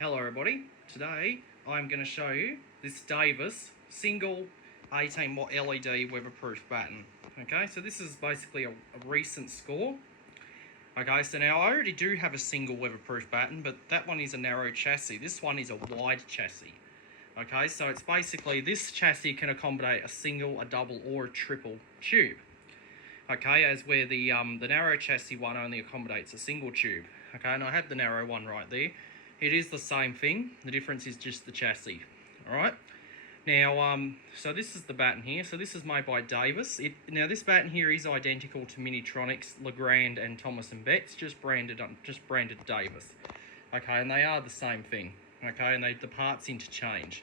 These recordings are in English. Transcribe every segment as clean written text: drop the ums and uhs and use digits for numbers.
Hello everybody, today I'm going to show you this Davis single 18 watt LED weatherproof batten. Okay, so this is basically a recent score. Okay, so now I already do have a single weatherproof batten, but that one is a narrow chassis. This one is a wide chassis. Okay, so it's basically this chassis can accommodate a single, a double or a triple tube. Okay, as where the narrow chassis one only accommodates a single tube. Okay, and I have the narrow one right there. It is the same thing, the difference is just the chassis. Alright, now so this is the batten here. So this is made by Davis. Now this batten here is identical to Minitronics, Legrand and Thomas & Betts, just branded Davis. Okay, and they are the same thing. Okay, and the parts interchange.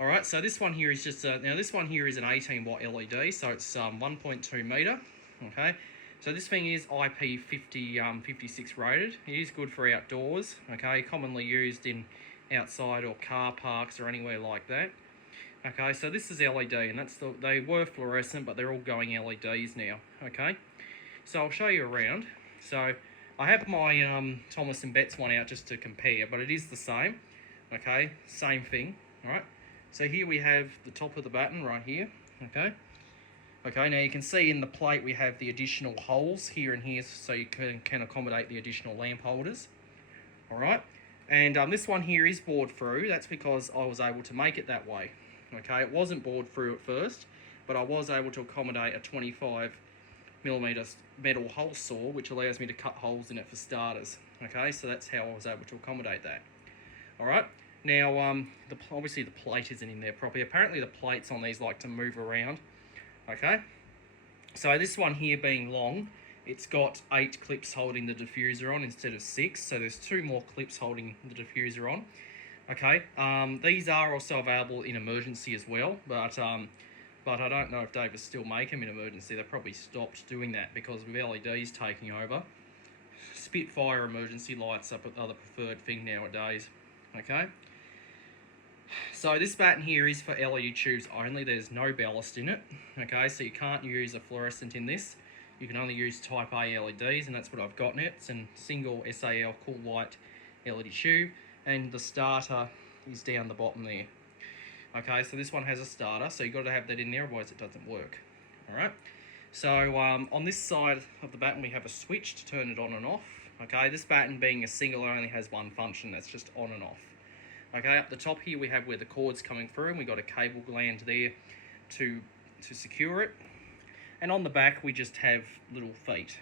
Alright, so this one here is just now this one here is an 18 watt LED, so it's 1.2 meter. Okay, so this thing is IP50 56 rated. It is good for outdoors. Okay, commonly used in outside or car parks or anywhere like that. Okay, so this is LED, and they were fluorescent, but they're all going LEDs now. Okay, so I'll show you around. So I have my Thomas & Betts one out just to compare, but it is the same. Okay, same thing. All right. So here we have the top of the batten right here. Okay. Okay, now you can see in the plate we have the additional holes here and here, so you can accommodate the additional lamp holders. Alright, and this one here is bored through. That's because I was able to make it that way. Okay, it wasn't bored through at first, but I was able to accommodate a 25mm metal hole saw, which allows me to cut holes in it for starters. Okay, so that's how I was able to accommodate that. Alright, now obviously the plate isn't in there properly. Apparently the plates on these like to move around. Okay, so this one here being long, it's got 8 clips holding the diffuser on instead of 6, so there's 2 more clips holding the diffuser on. Okay, these are also available in emergency as well, but I don't know if Davis still make them in emergency. They probably stopped doing that because with LEDs taking over, Spitfire emergency lights are the preferred thing nowadays. Okay. So this batten here is for LED tubes only. There's no ballast in it. Okay, so you can't use a fluorescent in this. You can only use type A LEDs, and that's what I've got in it. It's a single SAL cool light LED tube, and the starter is down the bottom there. Okay, so this one has a starter, so you've got to have that in there, otherwise it doesn't work. Alright, so on this side of the batten we have a switch to turn it on and off. Okay, this batten being a single only has one function, that's just on and off. Okay, up the top here we have where the cord's coming through, and we've got a cable gland there to secure it. And on the back we just have little feet.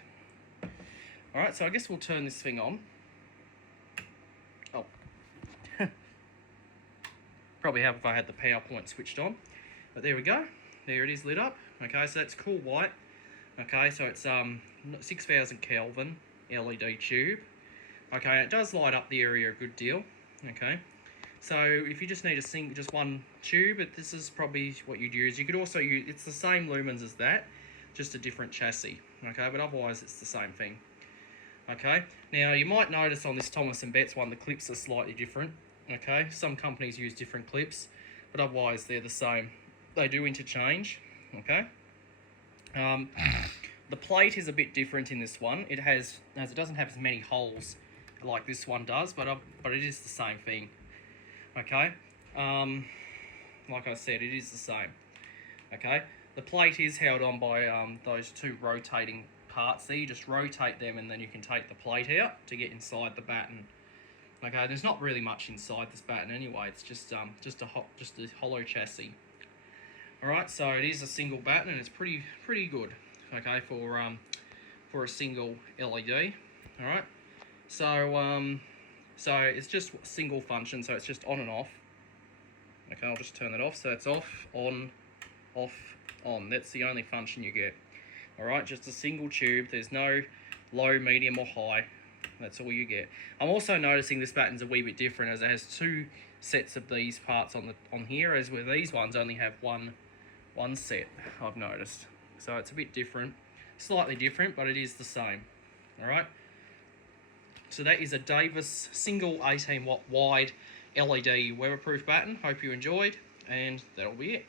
Alright, so I guess we'll turn this thing on. Oh. Probably have if I had the PowerPoint switched on. But there we go. There it is lit up. Okay, so that's cool white. Okay, so it's 6000 Kelvin LED tube. Okay, it does light up the area a good deal. Okay. So if you just need just one tube, this is probably what you'd use. You could also use, it's the same lumens as that, just a different chassis. Okay, but otherwise it's the same thing. Okay, now you might notice on this Thomas & Betts one, the clips are slightly different. Okay, some companies use different clips, but otherwise they're the same. They do interchange. Okay. The plate is a bit different in this one. It doesn't have as many holes like this one does, but it is the same thing. Okay, like I said, it is the same. Okay, the plate is held on by those 2 rotating parts there. You just rotate them and then you can take the plate out to get inside the batten. Okay, there's not really much inside this batten anyway. It's just a hollow chassis. All right, so it is a single batten and it's pretty good. Okay, for a single LED. All right, so it's just single function, so it's just on and off. Okay, I'll just turn that off. So it's off, on, off, on. That's the only function you get. Alright, just a single tube. There's no low, medium or high. That's all you get. I'm also noticing this batten's a wee bit different as it has 2 sets of these parts on here, as where these ones only have one set, I've noticed. So it's a bit different. Slightly different, but it is the same. Alright. So that is a Davis single 18 watt wide LED weatherproof batten. Hope you enjoyed, and that'll be it.